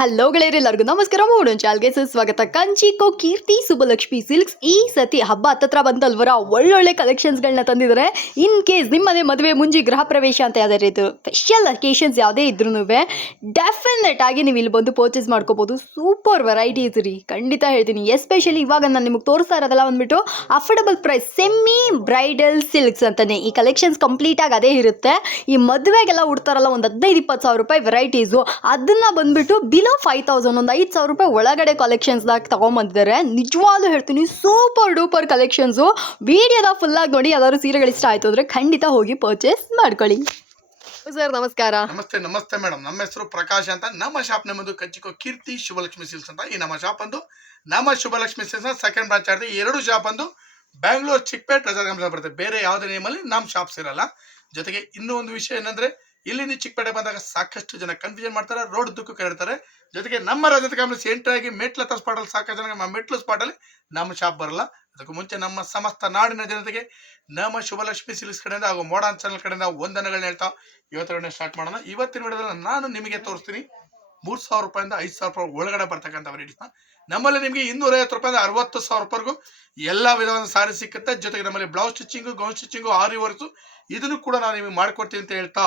Hello ಗೆಳೆಯರೆಲ್ಲರಿಗೂ ನಮಸ್ಕಾರ, ಮೂಡೋನ್ ಚಾಲ್ಗೆ ಸುಸ್ವಾಗತ. ಕಂಚಿಕೋ ಕೀರ್ತಿ Subalakshmi silks ಈ ಸತಿ ಹಬ್ಬ ಹತ್ತತ್ರ ಬಂದಲ್ವರ ಒಳ್ಳೊಳ್ಳೆ ಕಲೆಕ್ಷನ್ಸ್ಗಳನ್ನ ತಂದಿದ್ದಾರೆ ಇನ್ ಕೇಸ್ ನಿಮ್ಮದೇ ಮದುವೆ ಮುಂಜಿ ಗೃಹ ಪ್ರವೇಶ ಅಂತ ಯಾವ್ದಾದ್ರು ಇದು ಸ್ಪೆಷಲ್ ಅಕೇಶನ್ಸ್ ಯಾವುದೇ ಇದ್ರೂ ಡೆಫಿನೆಟ್ ಆಗಿ ನೀವು ಇಲ್ಲಿ ಬಂದು ಪರ್ಚೇಸ್ ಮಾಡ್ಕೋಬೋದು. ಸೂಪರ್ ವೆರೈಟೀಸ್ ರೀ. ಖಂಡಿತ ಹೇಳ್ತೀನಿ. ಎಸ್ಪೆಷಲಿ ಇವಾಗ ನಾನು ನಿಮಗೆ ತೋರಿಸ್ತಾ ಇರೋದಲ್ಲ ಬಂದ್ಬಿಟ್ಟು affordable price semi bridal silks ಅಂತಾನೆ. ಈ ಕಲೆಕ್ಷನ್ಸ್ ಕಂಪ್ಲೀಟ್ ಆಗಿ ಅದೇ ಇರುತ್ತೆ. ಈ ಮದುವೆಗೆಲ್ಲ ಉಡ್ತಾರಲ್ಲ ಒಂದು ಹದಿನೈದು ಇಪ್ಪತ್ತು ಸಾವಿರ ರೂಪಾಯಿ ವೆರೈಟೀಸು ಅದನ್ನ ಬಂದ್ಬಿಟ್ಟು ಬಿಲೋ ಫೈವ್ ತೌಸಂಡ್ ಒಂದು ಐದು ಸಾವಿರ ರೂಪಾಯಿ ಒಳಗಡೆ ಕಲೆಕ್ಷನ್ಸ್ದಾಗ ತಗೊಂಬಂದಿದ್ದಾರೆ ನಿಜವಾಗ್ಲೂ ಹೇಳ್ತೀನಿ ಸೂಪರ್ ಡೂಪರ್ ಕಲೆಕ್ಷನ್ಸು ವಿಡಿಯೋದ ಫುಲ್ಲಾಗಿ ನೋಡಿ ಯಾವ್ದಾದ್ರು ಸೀರೆಗಳು ಇಷ್ಟ ಆಯಿತು ಅಂದರೆ ಖಂಡಿತ ಹೋಗಿ ಪರ್ಚೇಸ್ ಮಾಡ್ಕೊಳ್ಳಿ. ಸರ್ ನಮಸ್ಕಾರ. ನಮಸ್ತೆ ನಮಸ್ತೆ ಮೇಡಮ್. ನಮ್ಮ ಹೆಸರು ಪ್ರಕಾಶ್ ಅಂತ. ನಮ್ಮ ಶಾಪ್ ನಮ್ಮದು ಕಚ್ಚಿಕೋ ಕೀರ್ತಿ ಶುಭಲಕ್ಷ್ಮಿ ಸಿಲ್ಸ್ ಅಂತ ಈ ನಮ್ಮ ಶಾಪ್ ಅಂದು. ನಮ್ಮ ಶುಭಲಕ್ಷ್ಮಿ ಸಿಲ್ಸ್ ಸೆಕೆಂಡ್ ಬ್ರಾಂಚ್ ಆಗಿದೆ. ಎರಡು ಶಾಪ್ ಅಂದು ಬ್ಯಾಂಗ್ಳೂರ್ ಚಿಕ್ಕಪೇಟ್ ರಜಾ ಬರುತ್ತೆ. ಬೇರೆ ಯಾವುದೇ ನೇಮಲ್ಲಿ ನಮ್ಮ ಶಾಪ್ಸ್ ಇರಲ್ಲ ಜೊತೆಗೆ ಇನ್ನೂ ಒಂದು ವಿಷಯ ಏನಂದ್ರೆ ಇಲ್ಲಿ ನೀವು ಚಿಕ್ಕಪೇಟೆ ಬಂದಾಗ ಸಾಕಷ್ಟು ಜನ ಕನ್ಫ್ಯೂಷನ್ ಮಾಡ್ತಾರೆ ರೋಡ್ ದುಕ್ಕು ಕರೀತಾರೆ ಜೊತೆಗೆ ನಮ್ಮ ರಜತ ಕಾಂಪ್ಲೆಕ್ಸ್ ಎಂಟ್ರಿ ಆಗಿ ಮೆಟ್ಲ ಸ್ಪಾಟಲ್ಲಿ ಸಾಕಷ್ಟು ಜನ ಮೆಟ್ಲು ಸ್ಪಾಟಲ್ಲಿ ನಮ್ಮ ಶಾಪ್ ಬರಲ್ಲ. ಅದಕ್ಕೂ ಮುಂಚೆ ನಮ್ಮ ಸಮಸ್ತ ನಾಡಿನ ಜನತೆಗೆ ನಮ್ಮ ಶುಭಲಕ್ಷ್ಮಿ ಸಿಲ್ಕ್ಸ್ ಕಡೆಯಿಂದ ಹಾಗೂ ಮೋಡಾನ್ ಚಾನಲ್ ಕಡೆಯಿಂದ ವಂದನೆಗಳನ್ನ ಹೇಳ್ತಾ ಇವತ್ತಿನ ಸ್ಟಾರ್ಟ್ ಮಾಡೋಣ. ಇವತ್ತಿನ ವಿಡಿಯೋದಲ್ಲಿ ನಾನು ನಿಮಗೆ ತೋರಿಸ್ತೀನಿ ಮೂರು ಸಾವಿರ ರೂಪಾಯಿಂದ ಐದು ಸಾವಿರ ರೂಪಾಯಿ ಒಳಗಡೆ ಬರ್ತಕ್ಕಂಥ ವೆರೈಟೀಸ್ನ ನಮ್ಮಲ್ಲಿ ನಿಮಗೆ ಇನ್ನೂರ ಐವತ್ತು ರೂಪಾಯಿಂದ ಅರವತ್ತು ಸಾವಿರ ರೂಪಾಯಿಗೂ ಎಲ್ಲ ವಿಧವಾದ ಸಾರಿ ಸಿಕ್ಕುತ್ತೆ. ಜೊತೆಗೆ ನಮ್ಮಲ್ಲಿ blouse stitching gown stitching aari works ಇದನ್ನು ಕೂಡ ನಾನು ನಿಮಗೆ ಮಾಡಿಕೊಡ್ತೀನಿ ಅಂತ ಹೇಳ್ತಾ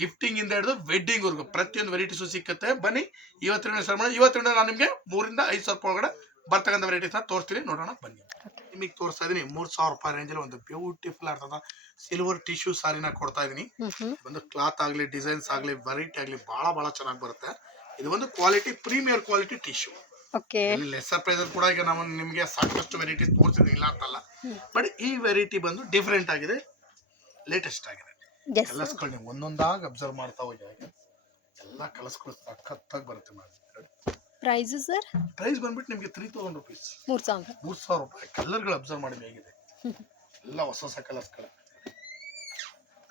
ಗಿಫ್ಟಿಂಗ್ ಇಂದ ಹಿಡಿದು ವೆಡ್ಡಿಂಗ್ ವರ್ಗು. ಪ್ರತಿಯೊಂದು ವೆರೈಟೀಸು ಸಿಕ್ಕುತ್ತೆ. ಬನ್ನಿ ಇವತ್ತಿನ ಸರ್ ಮಾಡಿ ಇವತ್ತಿನ ನಾನು ನಿಮಗೆ ಮೂರಿಂದ ಐದು ಸಾವಿರ ರೂಪಾಯಿ ಒಳಗಡೆ ಬರ್ತಕ್ಕಂಥ ವೆರೈಟೀಸ್ನ ತೋರಿಸ್ತೀನಿ. ನೋಡೋಣ ಬನ್ನಿ. ನಿಮಗೆ ತೋರಿಸ್ತಾ ಇದೀನಿ ಮೂರು ಸಾವಿರ ರೂಪಾಯಿ ರೇಂಜಲ್ಲಿ ಒಂದು ಬ್ಯೂಟಿಫುಲ್ ಆಗ್ತದ ಸಿಲ್ವರ್ ಟಿಶ್ಯೂ ಸಾರಿನ ಕೊಡ್ತಾ ಇದೀನಿ ಒಂದು ಕ್ಲಾತ್ ಆಗಲಿ ಡಿಸೈನ್ಸ್ ಆಗಲಿ ವೆರೈಟಿ ಆಗಲಿ ಭಾಳ ಭಾಳ ಚೆನ್ನಾಗಿ ಬರುತ್ತೆ. ಇದು ಒಂದು quality premier quality tissue lesser price ಕೂಡ ಈಗ ನಾವು ನಿಮಗೆ ಸಾಕಷ್ಟು ವೆರೈಟೀಸ್ ತೋರಿಸಿದ್ವಿ ಇಲ್ಲ ಅಂತಲ್ಲ. ಬಟ್ ಈ ವೆರೈಟಿ ಬಂದು ಡಿಫ್ರೆಂಟ್ ಆಗಿದೆ. ಲೇಟೆಸ್ಟ್ ಆಗಿದೆ. ಎಸ್ ಕಲರ್ಸ್ಗಳು ನೀವು ಒಂದೊಂದಾಗಿ ಅಬ್ಸರ್ವ್ ಮಾಡ್ತಾ ಹೋಗಿ ಹಾಗೆ ಎಲ್ಲ ಕಲರ್ಸ್ಗಳು ಸಖತ್ತಾಗಿ ಬರುತ್ತೆ ಮಾಡಿ ಪ್ರೈಸ್ ಸರ್ ಪ್ರೈಸ್ ಬಂದ್ಬಿಟ್ಟು ನಿಮಗೆ ತ್ರೀ ತೌಸಂಡ್ ರುಪೀಸ್ ಮೂರು ಸಾವಿರ. ಮೂರು ಸಾವಿರ ರೂಪಾಯಿ. ಕಲರ್ಗಳು ಅಬ್ಸರ್ವ್ ಮಾಡಿ ಹೇಗಿದೆ. ಎಲ್ಲ ಹೊಸ ಹೊಸ ಕಲರ್ಸ್ಗಳು.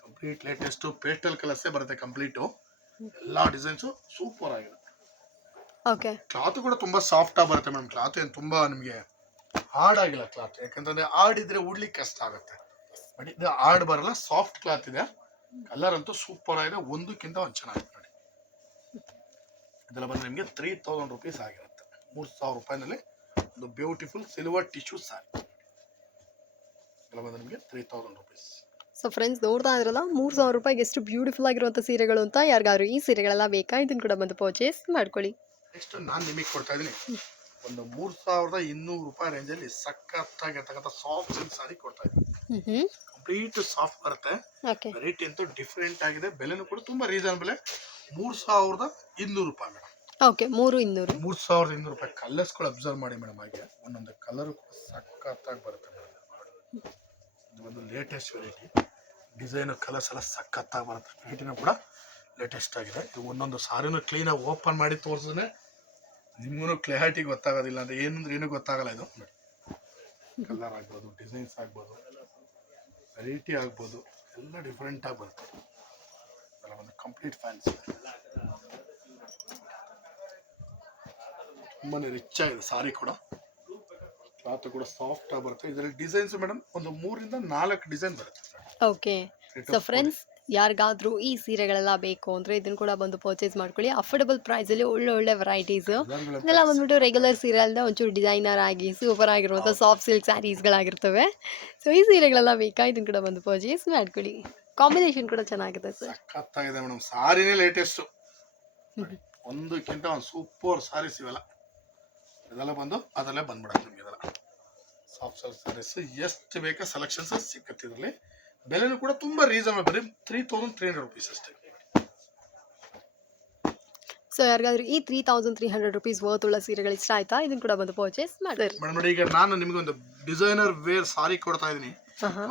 ಕಂಪ್ಲೀಟ್ ಲೇಟೆಸ್ಟು ಪೇಸ್ಟಲ್ ಕಲರ್ಸೇ ಬರುತ್ತೆ ಕಂಪ್ಲೀಟು ಎಲ್ಲ ಡಿಸೈನ್ಸು ಸೂಪರ್ ಆಗಿರುತ್ತೆ. ಓಕೆ ಕ್ಲಾತ್ ಕೂಡ ತುಂಬಾ ಸಾಫ್ಟ್ ಆಗಿ ಬರುತ್ತೆ ಮೇಡಮ್ ಕ್ಲಾತ್ ಏನು ತುಂಬಾ ನಿಮಗೆ ಹಾರ್ಡ್ ಆಗಿಲ್ಲ ಕ್ಲಾತ್ ಯಾಕಂತಂದ್ರೆ ಹಾರ್ಡ್ ಇದ್ರೆ ಉಡ್ಲಿಕ್ಕೆ ಕಷ್ಟ ಆಗುತ್ತೆ. ಬಟ್ ಇದು ಹಾರ್ಡ್ ಬರಲ್ಲ ಸಾಫ್ಟ್ ಕ್ಲಾತ್ ಇದೆ. ಕಲರ್ ಅಂತೂ ಸೂಪರ್ ಆಗಿದೆ. ಒಂದಕ್ಕಿಂತ ಒಂದು ಚೆನ್ನಾಗಿದೆ ನೋಡಿ. ಇದೆಲ್ಲ ಬಂದರೆ ನಿಮಗೆ ತ್ರೀ ತೌಸಂಡ್ ರುಪೀಸ್ ಆಗಿರುತ್ತೆ. ಮೂರು ಸಾವಿರ ರೂಪಾಯಿನಲ್ಲಿ ಒಂದು ಬ್ಯೂಟಿಫುಲ್ ಸಿಲ್ವರ್ ಟಿಶ್ಯೂ ಸಾರಿ. ಇದೆಲ್ಲ ಬಂದ್ರೆ ನಿಮಗೆ three thousand rupees so friends ನೋಡ್ತಾ ಇದ್ರಲ್ಲ ಮೂರು ಸಾವಿರ ರೂಪಾಯಿಗೆ ಎಷ್ಟು ಬ್ಯೂಟಿಫುಲ್ ಆಗಿರುವಂಥ ಸೀರೆಗಳು ಅಂತ ಯಾರಿಗಾದ್ರು ಈ ಸೀರೆಗಳೆಲ್ಲ ಬೇಕಾ? ಇದನ್ನು ಕೂಡ ಬಂದು ಪರ್ಚೇಸ್ ಮಾಡ್ಕೊಳ್ಳಿ. ನೆಕ್ಸ್ಟ್ ನಾನು ನಿಮಗೆ ಕೊಡ್ತಾ ಇದ್ದೀನಿ. ಒಂದು ಮೂರು ಸಾವಿರದ ಇನ್ನೂರು ರೂಪಾಯಿ ರೇಂಜಲ್ಲಿ ಸಖತ್ತಾಗಿರ್ತಕ್ಕಂಥ ಸಾಫ್ಟ್ ಸಿಲ್ಕ್ ಸಾರಿ ಕೊಡ್ತಾ ಇದ್ದಾರೆ. ಕಂಪ್ಲೀಟ್ ಸಾಫ್ಟ್ ಬರುತ್ತೆ. ರೇಟ್ ಅಂತೂ ಡಿಫ್ರೆಂಟ್ ಆಗಿದೆ. ಬೆಲೆನೂ ಕೂಡ ತುಂಬಾ ರೀಸನಬಲ್ ಮೂರು ಸಾವಿರದ ಇನ್ನೂರು ರೂಪಾಯಿ ಮೇಡಮ್ ಓಕೆ ಮೂರು ಇನ್ನೂರು. ಮೂರು ಸಾವಿರದ ಇನ್ನೂರು ರೂಪಾಯಿ ಕಲರ್ಸ್ಗಳು ಅಬ್ಸರ್ವ್ ಮಾಡಿ ಮೇಡಮ್ ಹಾಗೆ. ಒಂದೊಂದು ಕಲರ್ ಸಖತ್ತಾಗಿ ಬರುತ್ತೆ ಇದು ಒಂದು ಲೇಟೆಸ್ಟ್ ವೆರೈಟಿ ಡಿಸೈನ್ ಕಲರ್ಸ್ ಎಲ್ಲ ಸಖತ್ತಾಗಿ ಬರುತ್ತೆ. ವೆರೈಟಿನೂ ಕೂಡ ಲೇಟೆಸ್ಟ್ ಆಗಿದೆ. ಇದು ಒಂದೊಂದು ಸಾರಿನೂ ಕ್ಲೀನಾಗಿ ಓಪನ್ ಮಾಡಿ ತೋರಿಸಿದ್ರೆ ನಿಮಗೂ ಕ್ಲಾರಿಟಿ ಗೊತ್ತಾಗೋದಿಲ್ಲ ಅಂದ್ರೆ ಏನಂದ್ರೆ ಏನೂ ಗೊತ್ತಾಗಲ್ಲ ಇದು. ಕಲರ್ ಆಗ್ಬೋದು ಡಿಸೈನ್ಸ್ ಆಗ್ಬೋದು ವೆರೈಟಿ ಆಗ್ಬೋದು ಎಲ್ಲ ಡಿಫ್ರೆಂಟ್ ಆಗಿ ಬರುತ್ತೆ. ಒಂದು ಕಂಪ್ಲೀಟ್ ಫ್ಯಾನ್ಸ್ ತುಂಬಾನೇ ರಿಚ್ ಆಗಿದೆ ಸಾರಿ ಕೂಡ. ಕ್ಲಾತ್ ಕೂಡ ಸಾಫ್ಟ್ ಆಗಿ ಬರುತ್ತೆ. ಇದರಲ್ಲಿ ಡಿಸೈನ್ಸ್ ಮೇಡಮ್ ಒಂದು ಮೂರಿಂದ ನಾಲ್ಕು ಡಿಸೈನ್ ಬರುತ್ತೆ. ಓಕೆ ಸೊ ಫ್ರೆಂಡ್ಸ್ ಯಾರಿಗಾದ್ರೂ ಈ ಸೀರೆಗಳೆಲ್ಲ ಬೇಕು ಅಂದರೆ ಇದನ್ನ ಕೂಡ ಬಂದು ಪರ್ಚೇಸ್ ಮಾಡ್ಕೊಳ್ಳಿ. ಅಫೋರ್ಡಬಲ್ ಪ್ರೈಸಲ್ಲಿ ಒಳ್ಳೆ ಒಳ್ಳೆ ವೆರೈಟೀಸ್ ಇದೆಲ್ಲ ಬಂದ್ಬಿಟ್ಟು ರೆಗ್ಯುಲರ್ ಸೀರೆ ಅಲ್ಲದೆ ಒಂಚೂರು ಡಿಸೈನರ್ ಆಗಿ ಸೂಪರ್ ಆಗಿರುವಂಥ ಸಾಫ್ಟ್ ಸಿಲ್ಕ್ ಸ್ಯಾರೀಸ್ಗಳಾಗಿರ್ತವೆ ಸೊ ಈ ಸೀರೆಗಳೆಲ್ಲ ಬೇಕಾ? ಇದನ್ನು ಕೂಡ ಬಂದು ಪರ್ಚೇಸ್ ಮಾಡ್ಕೊಳ್ಳಿ. ಕಾಂಬಿನೇಷನ್ ಕೂಡ ಚೆನ್ನಾಗಿದೆ ಸರ್ ಸಖತ್ತಾಗಿದೆ ಮೇಡಮ್ ಸಾರಿನೇ ಲೇಟೆಸ್ಟ್ ಒಂದಕ್ಕಿಂತ ಒಂದು ಸೂಪರ್ ಸಾರೀಸ್ ಇವೆಲ್ಲ. ಇದೆಲ್ಲ ಬಂದು ಅದರಲ್ಲೇ ಬಂದ್ಬಿಡೋದು ನಿಮಗೆ ಇದೆಲ್ಲ. ಸಾಫ್ಟ್ ಸಾರೀಸ್ ಎಷ್ಟು ಬೇಕಾ ಸೆಲೆಕ್ಷನ್ಸ್ ಸಿಕ್ಕತ್ತೆ ಇದರಲ್ಲಿ. ಬೆಲೆನೂ ಕೂಡ ತುಂಬಾ ರೀಸನಬಲ್ ಬರೀ three thousand three hundred rupees ಅಷ್ಟೇ. ಸೊ ಯಾರಿಗಾದ್ರೂ ಈ three thousand three hundred rupees worth ಉಳ್ಳ ಸೀರೆಗಳು ಇಷ್ಟ ಆಯ್ತಾ? ಇದನ್ನು ಕೂಡ ಬಂದು ಪರ್ಚೇಸ್ ಮಾಡಿ. ಮೇಡಮ್ ನೋಡಿ ಈಗ ನಾನು ನಿಮಗೆ ಒಂದು ಡಿಸೈನರ್ ವೇರ್ ಸಾರಿ ಕೊಡ್ತಾ ಇದ್ದೀನಿ.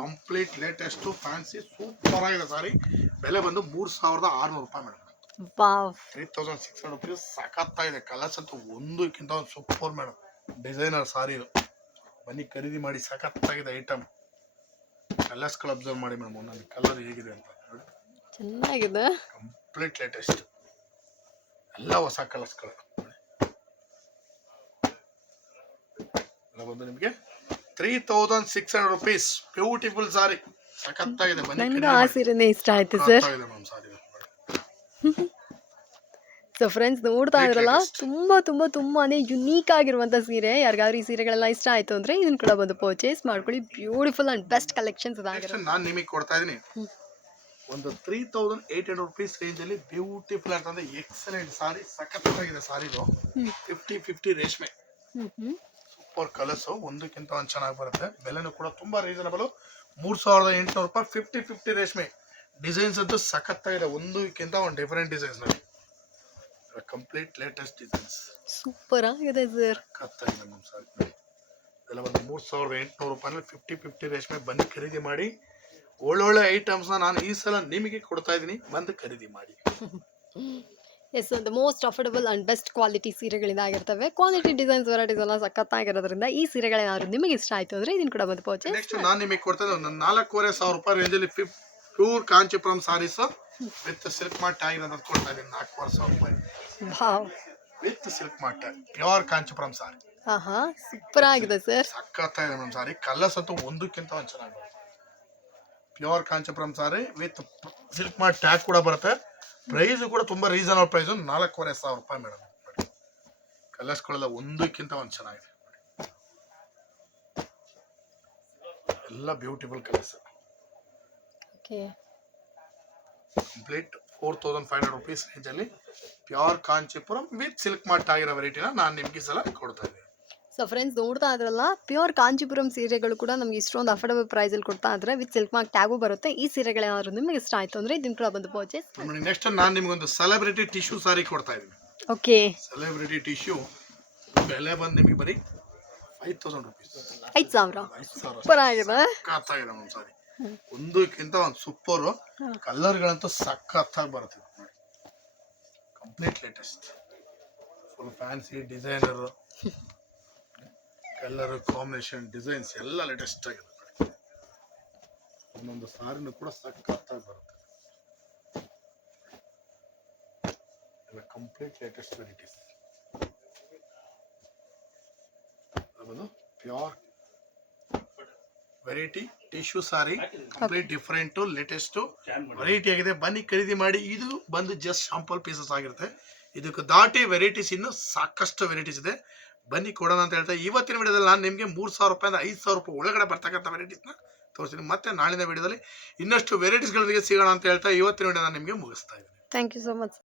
ಕಂಪ್ಲೀಟ್ ಲೇಟೆಸ್ಟ್ ಫ್ಯಾನ್ಸಿ ಸೂಪರ್ ಆಗಿದೆ ಸಾರಿ ಬೆಲೆ ಬಂದು ಮೂರು ಸಾವಿರದ ಆರುನೂರು ರೂಪಾಯಿ madam. Three thousand six hundred rupees ಸಖತ್ತಾಗಿದೆ ಕಲರ್ಸ್ ಅಂತೂ ಒಂದಕ್ಕಿಂತ ಒಂದು ಸೂಪರ್ ಮೇಡಮ್. ಡಿಸೈನರ್ ಸಾರಿ ಬನ್ನಿ ಖರೀದಿ ಮಾಡಿ ಸಖತ್ತಾಗಿದೆ ಐಟಮ್ ಕಲರ್ಸ್ಗಳು ಅಬ್ಸರ್ವ್ ಮಾಡಿ ಮೇಡಮ್ ಒಂದೊಂದು ಕಲರ್ ಹೇಗಿದೆ ಅಂತ ನೋಡಿ. ಚೆನ್ನಾಗಿದೆ. ಕಂಪ್ಲೀಟ್ ಲೇಟೆಸ್ಟ್ ಎಲ್ಲ ಹೊಸ ಕಲರ್ಸ್ಗಳು ಎಲ್ಲ ಬಂದು ನಿಮಗೆ three thousand six hundred rupees beautiful sari ಸಖತ್ತಾಗಿದೆ ಬನ್ನಿ ನನಗೂ ಆ ಸೀರೆನೇ ಇಷ್ಟ ಆಯ್ತು ಸರ್ ಸಾರಿ ಸೊ ಫ್ರೆಂಡ್ಸ್ ನೋಡ್ತಾ ಇದ್ರಲ್ಲ ತುಂಬ ತುಂಬಾ ತುಂಬಾ ತುಂಬಾನೇ ಯುನೀಕ್ ಆಗಿರುವಂತ ಸೀರೆ. ಯಾರಿಗಾದ್ರೂ ಈ ಸೀರೆಗಳೆಲ್ಲ ಇಷ್ಟ ಆಯ್ತು ಅಂದ್ರೆ ಇದನ್ನ ಕೂಡ ಬಂದು ಪರ್ಚೇಸ್ ಮಾಡ್ಕೊಳ್ಳಿ. ಬ್ಯೂಟಿಫುಲ್ ಅಂಡ್ ಬೆಸ್ಟ್ ಕಲೆಕ್ಷನ್ಸ್ ಇದಾಗಿರುತ್ತೆ ನಾನು ನಿಮಗೆ ಕೊಡ್ತಾ ಇದ್ದೀನಿ ಒಂದು three thousand eight hundred rupees range ಅಲ್ಲಿ ಬ್ಯೂಟಿಫುಲ್ ಅಂತಂದ್ರೆ ಎಕ್ಸಲೆಂಟ್ ಸಾರಿ ಸಖತ್ತಾಗಿದೆ ಸಾರಿದು. ಫಿಫ್ಟಿ ಫಿಫ್ಟಿ ರೇಷ್ಮೆ. ಸೂಪರ್ ಕಲರ್ಸ್ ಒಂದಕ್ಕಿಂತ ಒಂದು ಚೆನ್ನಾಗಿ ಬರುತ್ತೆ. ಬೆಲೆನೂ ಕೂಡ ತುಂಬಾ ರೀಸನಬಲ್ ಮೂರ್ ಸಾವಿರದ ಎಂಟುನೂರು ರೂಪಾಯಿ ಫಿಫ್ಟಿ ಫಿಫ್ಟಿ ರೇಷ್ಮೆ. ಡಿಸೈನ್ಸ್ ಅಂತೂ ಸಖತ್ತಾಗಿದೆ. ಒಂದಕ್ಕಿಂತ ಒಂದು ಡಿಫರೆಂಟ್ ಡಿಸೈನ್ಸ್ ನೋಡಿ ಕಂಪ್ಲೀಟ್ ಲೇಟೆಸ್ಟ್ ಡಿಸೈನ್ಸ್ ಸೂಪರ್ ಆಗಿದೆ ಸರ್ ಕತ್ತಾಗಿದೆ ನಮ್ಮ ಸಾರಿ ಇದೆಲ್ಲ ಒಂದು ಮೂರು ಸಾವಿರದ ಎಂಟುನೂರು ರೂಪಾಯಿನಲ್ಲಿ ಫಿಫ್ಟಿ ಫಿಫ್ಟಿ ರೇಷ್ಮೆ ಬಂದು ಖರೀದಿ ಮಾಡಿ ಒಳ್ಳೊಳ್ಳೆ ಐಟಮ್ಸ್ನ ನಾನು ಈ ಸಲ ನಿಮಗೆ ಕೊಡ್ತಾ ಇದ್ದೀನಿ. ಬಂದು ಖರೀದಿ ಮಾಡಿ. ಎಸ್ ಒಂದು most affordable and best quality ಸೀರೆಗಳಿಂದ ಆಗಿರ್ತವೆ. ಕ್ವಾಲಿಟಿ ಡಿಸೈನ್ಸ್ ವೆರೈಟೀಸ್ ಎಲ್ಲ ಸಖತ್ತಾಗಿರೋದ್ರಿಂದ ಈ ಸೀರೆಗಳೇನಾದ್ರು ನಿಮಗೆ ಇಷ್ಟ ಆಯ್ತು ಅಂದ್ರೆ ಇದನ್ನ ಕೂಡ ಬಂದು ಪೋಚೆ ನೆಕ್ಸ್ಟ್ ನಾನು ನಿಮಗೆ ಕೊಡ್ತಾ ಇದ್ದೀನಿ ಒಂದು ನಾಲ್ಕೂವರೆ ಸಾವಿರ ರೂಪಾಯಿ ರೇಂಜಲ್ಲಿ ಫಿಫ್ pure Kanchipuram saris with silk mart tag ನಾನು ಕೊಡ್ತಾ ಇದ್ದೀನಿ ನಾಲ್ಕೂವರೆ ಸಾವಿರ ರೂಪಾಯಿ ಭಾವ್ with silk mart tag pure Kanchipuram sari. ಹಾ ಹಾ ಸೂಪರ್ ಆಗಿದೆ ಸರ್ ಸಖತ್ತಾಗಿದೆ ಮೇಡಮ್ ಸಾರಿ. ಕಲರ್ಸ್ ಅಂತೂ ಒಂದಕ್ಕಿಂತ ಒಂದು ಚೆನ್ನಾಗಿ ಬರುತ್ತೆ. Pure Kanchipuram sari with silk mart tag ಕೂಡ ಬರುತ್ತೆ. ಪ್ರೈಸ್ ಕೂಡ ತುಂಬಾ ರೀಸನಬಲ್ ಪ್ರೈಸ್ ನಾಲ್ಕೂವರೆ ಸಾವಿರ ರೂಪಾಯಿ ಮೇಡಮ್ ಕಲರ್ಸ್ಗಳೆಲ್ಲ ಒಂದಕ್ಕಿಂತ ಒಂದು ಚೆನ್ನಾಗಿದೆ. ಎಲ್ಲ beautiful colours. Okay complete four thousand five hundred rupees ರೇಂಜಲ್ಲಿ pure Kanchipuram with silk mart ಆಗಿರೋ ವೆರೈಟಿನ ನಾನು ನಿಮಗೆ ಸಲ ಕೊಡ್ತಾ ಇದ್ದೀನಿ. ಸೊ ಫ್ರೆಂಡ್ಸ್ ನೋಡ್ತಾ ಇದ್ರಲ್ಲ ಪ್ಯೂರ್ ಕಾಂಚಿಪುರಂ ಸೀರೆಗಳು ಕೂಡ ನಮಗೆ ಇಷ್ಟೊಂದು ಅಫೋರ್ಡಬಲ್ ಪ್ರೈಸಲ್ಲಿ ಕೊಡ್ತಾ ಇದ್ರೆ ವಿತ್ ಸಿಲ್ಕ್ ಮಾರ್ಕ್ ಟ್ಯಾಗು ಬರುತ್ತೆ. ಈ ಸೀರೆಗಳೇನಾದ್ರೂ ನಿಮಗೆ ಇಷ್ಟ ಆಯ್ತು ಅಂದ್ರೆ ಇದನ್ನ ಕೂಡ ಬಂದು ಪರ್ಚೇಸ್ ನೆಕ್ಸ್ಟ್ ನಾನು ನಿಮ್ಗೊಂದು ಸೆಲೆಬ್ರಿಟಿ ಟಿಶ್ಯೂ ಸಾರಿ ಕೊಡ್ತಾ ಇದ್ದೀನಿ. ಓಕೆ ಸೆಲೆಬ್ರಿಟಿ ಟಿಶ್ಯೂ ಬೆಲೆ ಬಂದು ನಿಮಗೆ ಬರೀ ಐದು ತೌಸಂಡ್ ರುಪೀಸ್ ಐದು ಸಾವಿರ? ಐದು ಸಾವಿರ ಸೂಪರ್ ಆಗಿದೆ. ಕಾತಾಗಿದೆ ನಮ್ಮ ಸಾರಿ. ಒಂದಕ್ಕಿಂತ ಒಂದು ಸೂಪರ್. ಕಲರ್ಗಳಂತೂ ಸಖತ್ತಾಗಿ ಬರುತ್ತೆ complete latest full fancy designer colour combination designs ಎಲ್ಲ ಲೇಟೆಸ್ಟ್ ಆಗಿದೆ ಒಂದೊಂದು ಸಾರಿನೂ ಕೂಡ ಸಖತ್ತಾಗಿ ಬರುತ್ತೆ. ಎಲ್ಲ complete latest varieties pure variety tissue sari complete different latest variety ಆಗಿದೆ. ಬನ್ನಿ ಖರೀದಿ ಮಾಡಿ. ಇದು ಬಂದು ಜಸ್ಟ್ ಶಾಂಪಲ್ ಪೀಸಸ್ ಆಗಿರುತ್ತೆ. ಇದಕ್ಕೆ ದಾಟಿ ವೆರೈಟೀಸ್ ಇನ್ನು ಸಾಕಷ್ಟು ವೆರೈಟೀಸ್ ಇದೆ. ಬನ್ನಿ ಕೊಡೋಣ ಅಂತ ಹೇಳ್ತಾ ಇವತ್ತಿನ ವಿಡಿಯೋದಲ್ಲಿ ನಾನು ನಿಮಗೆ ಮೂರು ಸಾವಿರ ರೂಪಾಯಿಂದ ಐದು ಸಾವಿರ ರೂಪಾಯಿ ಒಳಗಡೆ ಬರ್ತಕ್ಕಂಥ ವೆರೈಟೀಸ್ನ ತೋರಿಸ್ತೀನಿ. ಮತ್ತೆ ನಾಳಿನ ವಿಡಿಯೋದಲ್ಲಿ ಇನ್ನಷ್ಟು ವೆರೈಟೀಸ್ಗಳೊಂದಿಗೆ ಸಿಗೋಣ ಅಂತ ಹೇಳ್ತಾ ಇವತ್ತಿನ ವಿಡಿಯೋ ನಾನು ನಿಮಗೆ ಮುಗಿಸ್ತಾ ಇದ್ದೀನಿ. Thank you so much